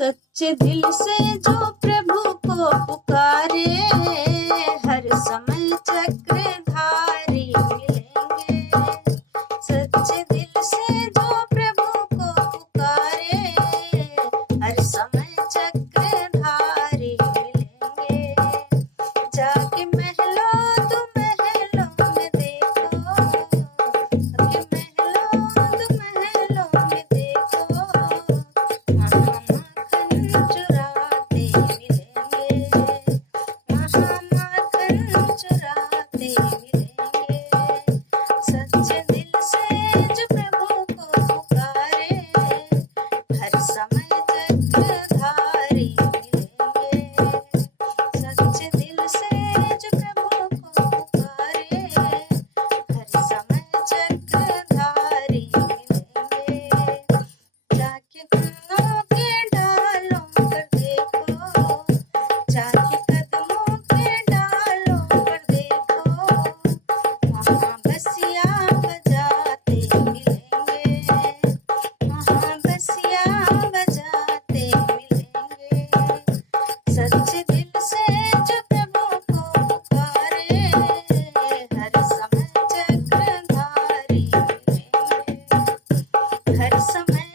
सच्चे दिल से जो प्रभु को पुकारे, हर समय चक्रधारी मिलेंगे। सच्चे दिल से जो प्रभु को पुकारे, हर समय चक्रधारी मिलेंगे। जाके महलों तुम महलों में देखो, जाके महलों तुम महलों में देखो, माखन चुराते मिलेंगे, माखन चुराते मिलेंगे। सच्चे दिल से जो प्रभु को पुकारे, हर समय चक्रधारी मिलेंगे। सच्चे दिल से जो प्रभु को पुकारे, हर समय चक्रधारी मिलेंगे। जाके कदमों के डालों पर देखो, जाके कदमों के डालों पर देखो, वहाँ बसिया बजाते मिलेंगे, वहाँ बसिया बजाते मिलेंगे। सच्चे दिल से जो प्रभु को पुकारे, हर समय चक्रधारी मिलेंगे, हर समय